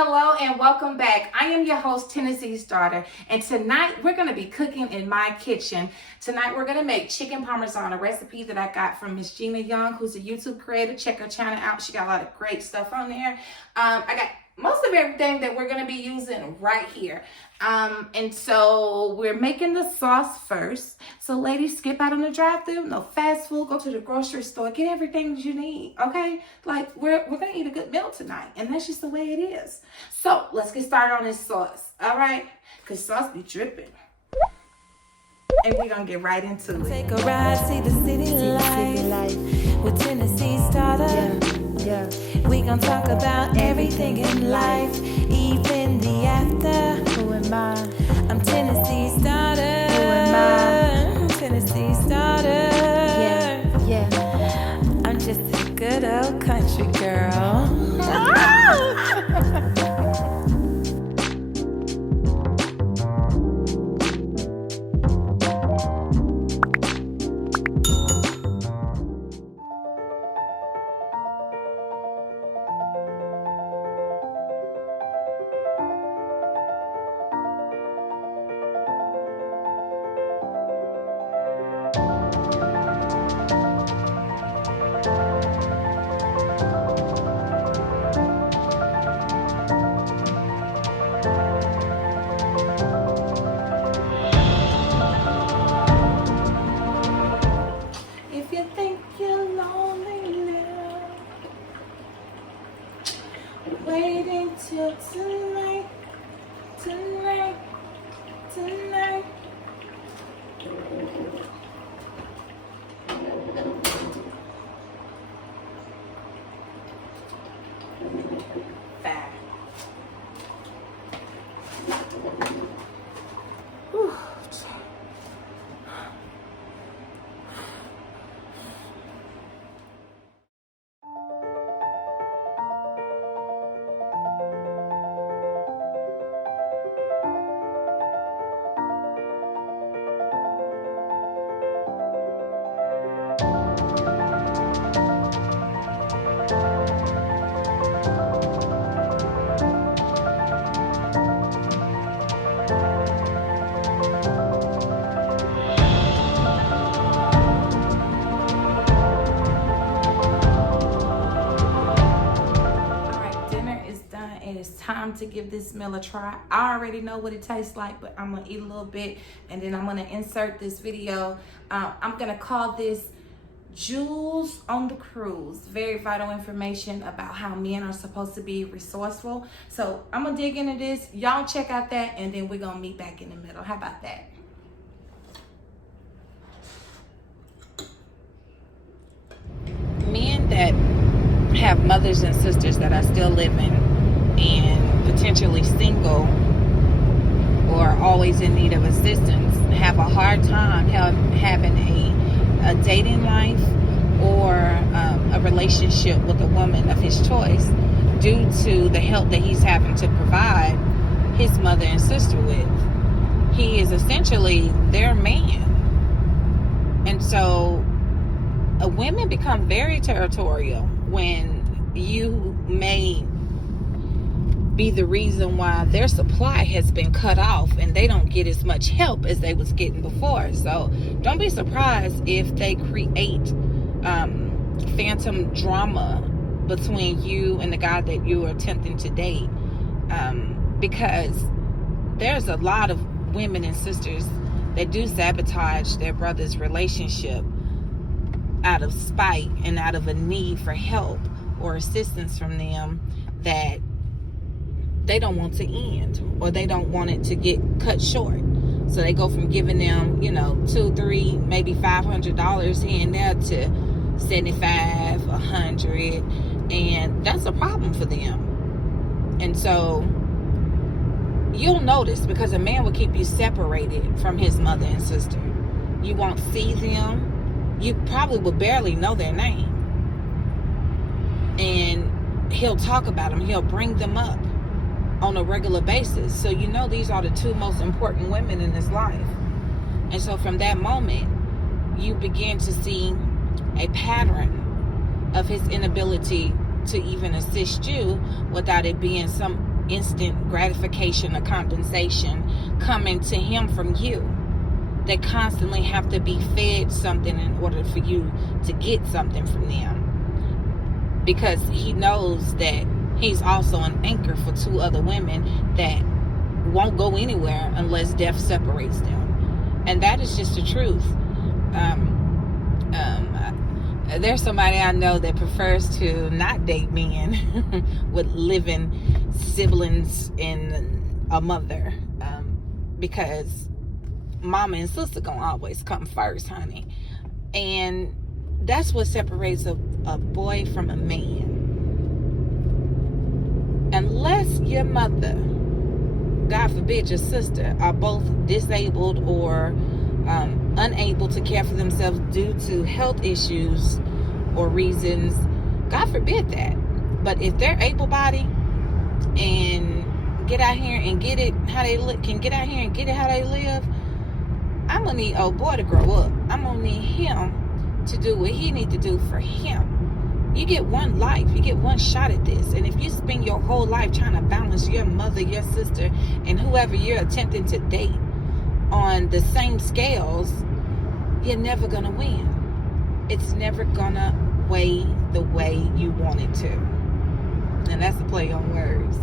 Hello and welcome back. I am your host, Tennessee's Daughter, and tonight we're going to be cooking in my kitchen. Tonight we're going to make chicken Parmesan, a recipe that I got from Miss Gina Young, who's a YouTube creator. Check her channel out. She got a lot of great stuff on there. I got most of everything that we're going to be using right here. And so we're making the sauce first. So ladies, skip out on the drive-thru, no fast food, go to the grocery store, get everything that you need, okay? Like we're going to eat a good meal tonight, and that's just the way it is. So let's get started on this sauce, all right? Because sauce be dripping. And we're going to get right into it. Take a ride, see the city life with Tennessee's Daughter. Yeah. We gon' talk about everything in life, even the after. Who am I? I'm Tennessee's Daughter. Who am I? Tennessee's Daughter. Yeah. I'm just a good old country girl. If you think you're lonely now, wait until tonight. Bye. Whew. Time to give this meal a try. I already know what it tastes like, but I'm gonna eat a little bit and then I'm gonna insert this video. I'm gonna call this Jewels on the Cruise. Very vital information about how men are supposed to be resourceful. So I'm gonna dig into this. Y'all check out that, and then we're gonna meet back in the middle. How about that? Men that have mothers and sisters that are still living and potentially single or always in need of assistance have a hard time having a dating life or a relationship with a woman of his choice due to the help that he's having to provide his mother and sister with. He is essentially their man. And so women become very territorial when you may be the reason why their supply has been cut off and they don't get as much help as they was getting before. So don't be surprised if they create phantom drama between you and the guy that you are attempting to date, because there's a lot of women and sisters that do sabotage their brother's relationship out of spite and out of a need for help or assistance from them that they don't want to end, or they don't want it to get cut short. So they go from giving them, $200, $300, maybe $500 here and there to $75, $100, and that's a problem for them. And so you'll notice, because a man will keep you separated from his mother and sister. You won't see them. You probably will barely know their name. And he'll talk about them. He'll bring them up on a regular basis. So these are the two most important women in his life. And so from that moment, you begin to see a pattern of his inability to even assist you without it being some instant gratification or compensation coming to him from you. They constantly have to be fed something in order for you to get something from them, because he knows that he's also an anchor for 2 other women that won't go anywhere unless death separates them. And that is just the truth. There's somebody I know that prefers to not date men with living siblings and a mother, because mama and sister gonna always come first, honey. And that's what separates a boy from a man. Unless your mother, God forbid your sister, are both disabled or unable to care for themselves due to health issues or reasons, God forbid that. But if they're able-bodied and get out here and get it how they live, can get out here and get it how they live, I'm gonna need old boy to grow up. I'm gonna need him to do what he need to do for him. You get one life, you get one shot at this, and if you spend your whole life trying to balance your mother, your sister, and whoever you're attempting to date on the same scales, you're never gonna win. It's never gonna weigh the way you want it to. And that's a play on words.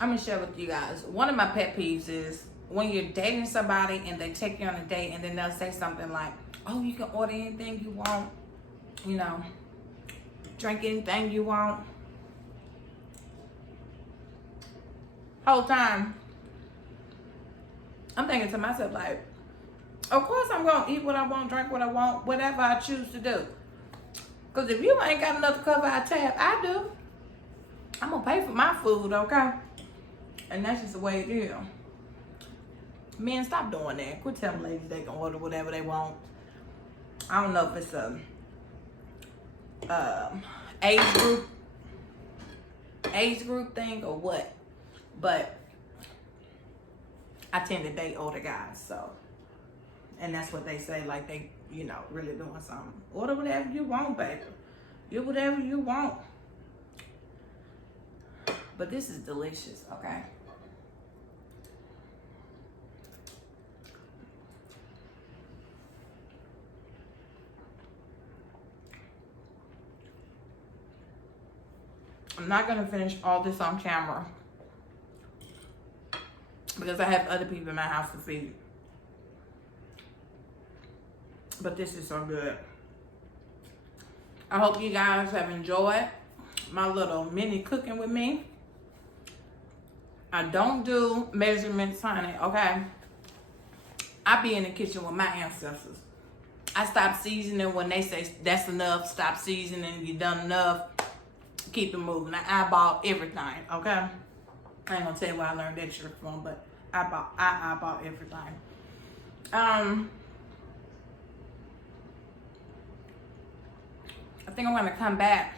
I'm gonna share with you guys, one of my pet peeves is when you're dating somebody and they take you on a date and then they'll say something like, oh, you can order anything you want, you know, drink anything you want. Whole time I'm thinking to myself, like, of course I'm gonna eat what I want, drink what I want, whatever I choose to do. Because if you ain't got enough to cover our tab, I do. I'm gonna pay for my food, okay? And that's just the way it is. Men, stop doing that. Quit telling ladies they can order whatever they want. I don't know if it's a age group thing or what, but I tend to date older guys, so, and that's what they say, like they, you know, really doing something. Order whatever you want, baby. Do whatever you want. But this is delicious, okay? I'm not gonna finish all this on camera because I have other people in my house to feed. But this is so good. I hope you guys have enjoyed my little mini cooking with me. I don't do measurements, honey, okay? I be in the kitchen with my ancestors. I stop seasoning when they say that's enough, stop seasoning, you done enough, keep it moving. I eyeball everything, okay? I ain't gonna tell you where I learned that trick from, but I eyeball everything. I think I'm gonna come back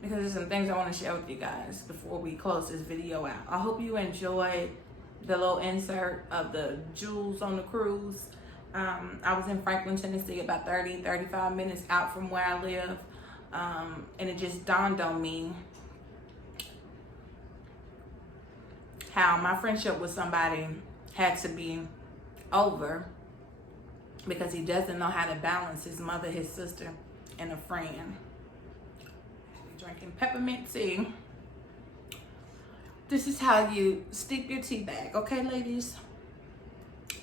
because there's some things I want to share with you guys before we close this video out. I hope you enjoyed the little insert of the jewels on the cruise. I was in Franklin, Tennessee, about 35 minutes out from where I live. And it just dawned on me how my friendship with somebody had to be over because he doesn't know how to balance his mother, his sister, and a friend. Drinking peppermint tea. This is how you steep your tea bag, okay, ladies?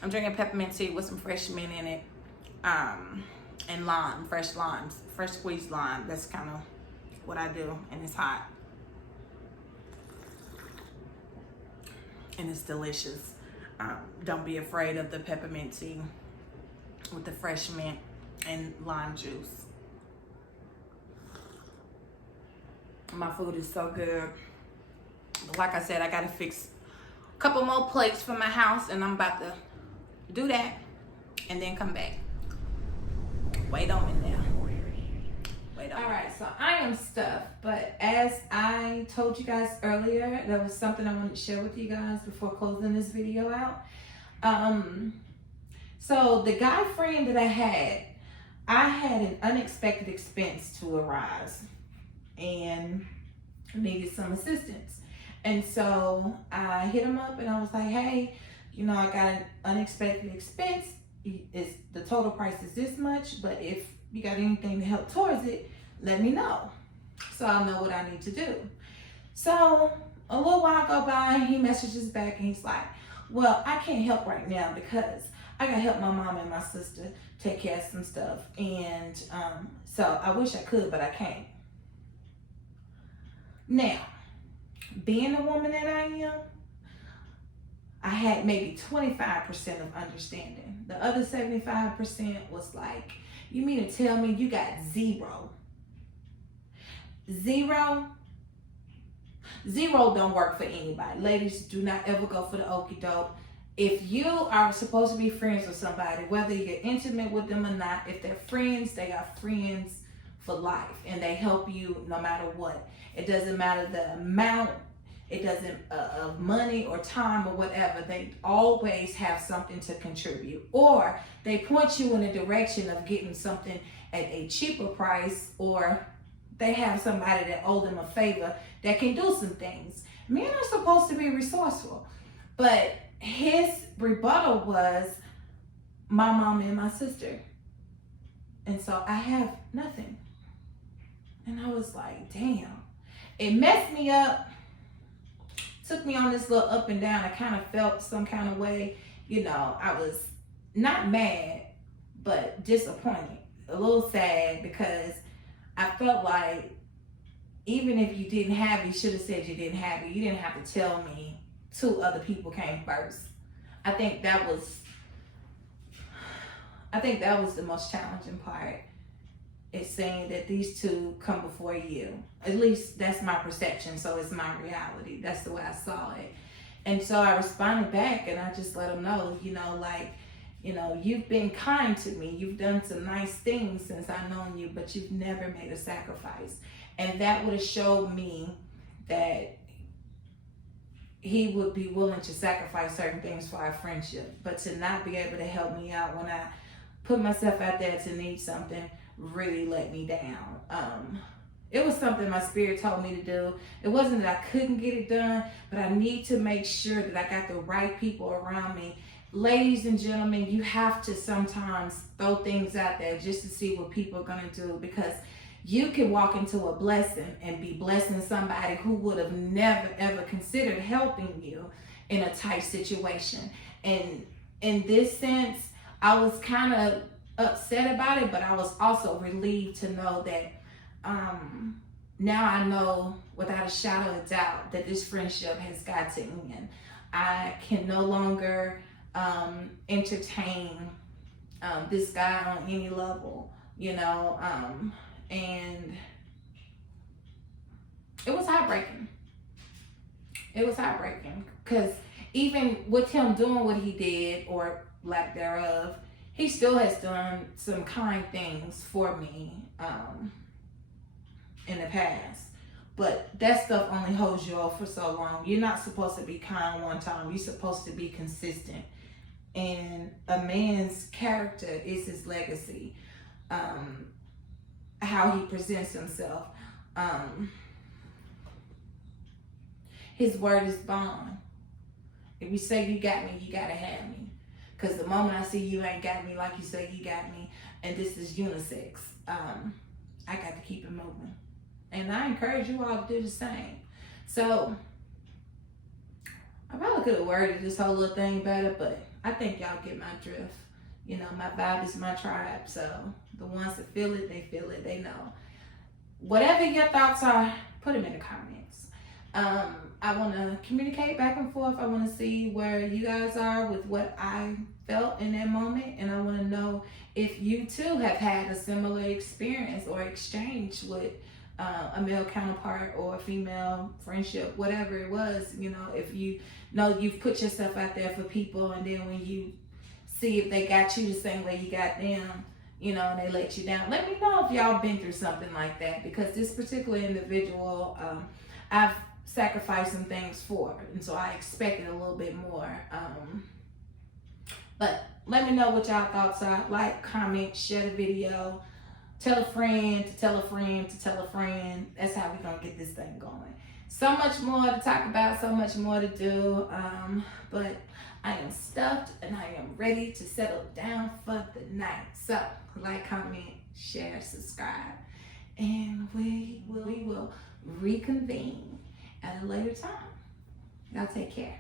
I'm drinking peppermint tea with some fresh mint in it, and lime, fresh limes, fresh squeezed lime. That's kind of what I do, and it's hot. And it's delicious. Don't be afraid of the peppermint tea with the fresh mint and lime juice. My food is so good. But like I said, I gotta fix a couple more plates for my house, and I'm about to do that and then come back. Wait on me now. Wait on. All right, so I am stuffed, but as I told you guys earlier, there was something I wanted to share with you guys before closing this video out. So the guy friend that I had, I had an unexpected expense to arise and needed some assistance. And so I hit him up and I was like, hey, I got an unexpected expense. The total price is this much, but if you got anything to help towards it, let me know so I'll know what I need to do. So a little while go by, he messages back and he's like, well, I can't help right now because I gotta help my mom and my sister take care of some stuff. And so I wish I could, but I can't. Now, being the woman that I am, I had maybe 25% of understanding. The other 75% was like, you mean to tell me you got zero? Zero don't work for anybody. Ladies, do not ever go for the okie doke. If you are supposed to be friends with somebody, whether you're intimate with them or not, if they're friends, they are friends for life and they help you no matter what. It doesn't matter the amount, it doesn't of money or time or whatever. They always have something to contribute, or they point you in a direction of getting something at a cheaper price, or they have somebody that owe them a favor that can do some things. Men are supposed to be resourceful, but his rebuttal was my mom and my sister, and so I have nothing. And I was like, damn. It messed me up, took me on this little up and down. I kind of felt some kind of way. I was not mad, but disappointed, a little sad, because I felt like even if you didn't have it, you should have said you didn't have it. You didn't have to tell me 2 other people came first. I think that was the most challenging part. It's saying that these 2 come before you. At least that's my perception, so it's my reality. That's the way I saw it. And so I responded back and I just let them know, you've been kind to me. You've done some nice things since I've known you, but you've never made a sacrifice. And that would have showed me that he would be willing to sacrifice certain things for our friendship. But to not be able to help me out when I put myself out there to need something really let me down. It was something my spirit told me to do. It wasn't that I couldn't get it done, but I need to make sure that I got the right people around me. Ladies and gentlemen, you have to sometimes throw things out there just to see what people are going to do, because you can walk into a blessing and be blessing somebody who would have never ever considered helping you in a tight situation. And in this sense, I was kind of upset about it, but I was also relieved to know that now I know without a shadow of doubt that this friendship has got to end. I can no longer entertain this guy on any level, and it was heartbreaking. It was heartbreaking because even with him doing what he did, or lack thereof, he still has done some kind things for me in the past. But that stuff only holds you off for so long. You're not supposed to be kind one time. You're supposed to be consistent. And a man's character is his legacy. How he presents himself. His word is bond. If you say you got me, you gotta have me. Because the moment I see you ain't got me like you say you got me, and this is unisex, I got to keep it moving. And I encourage you all to do the same. So, I probably could have worded this whole little thing better, but I think y'all get my drift. My vibe is my tribe, so the ones that feel it, they know. Whatever your thoughts are, put them in the comments. I want to communicate back and forth. I want to see where you guys are with what I felt in that moment, and I want to know if you too have had a similar experience or exchange with a male counterpart or a female friendship, whatever it was. If you know you've put yourself out there for people, and then when you see if they got you the same way you got them, and they let you down. Let me know if y'all been through something like that, because this particular individual, I've sacrificed some things for, and so I expected a little bit more. But let me know what y'all thoughts are. Like, comment, share the video, tell a friend to tell a friend to tell a friend. That's how we're gonna get this thing going. So much more to talk about, so much more to do, but I am stuffed and I am ready to settle down for the night. So like, comment, share, subscribe, and we will reconvene at a later time. Y'all take care.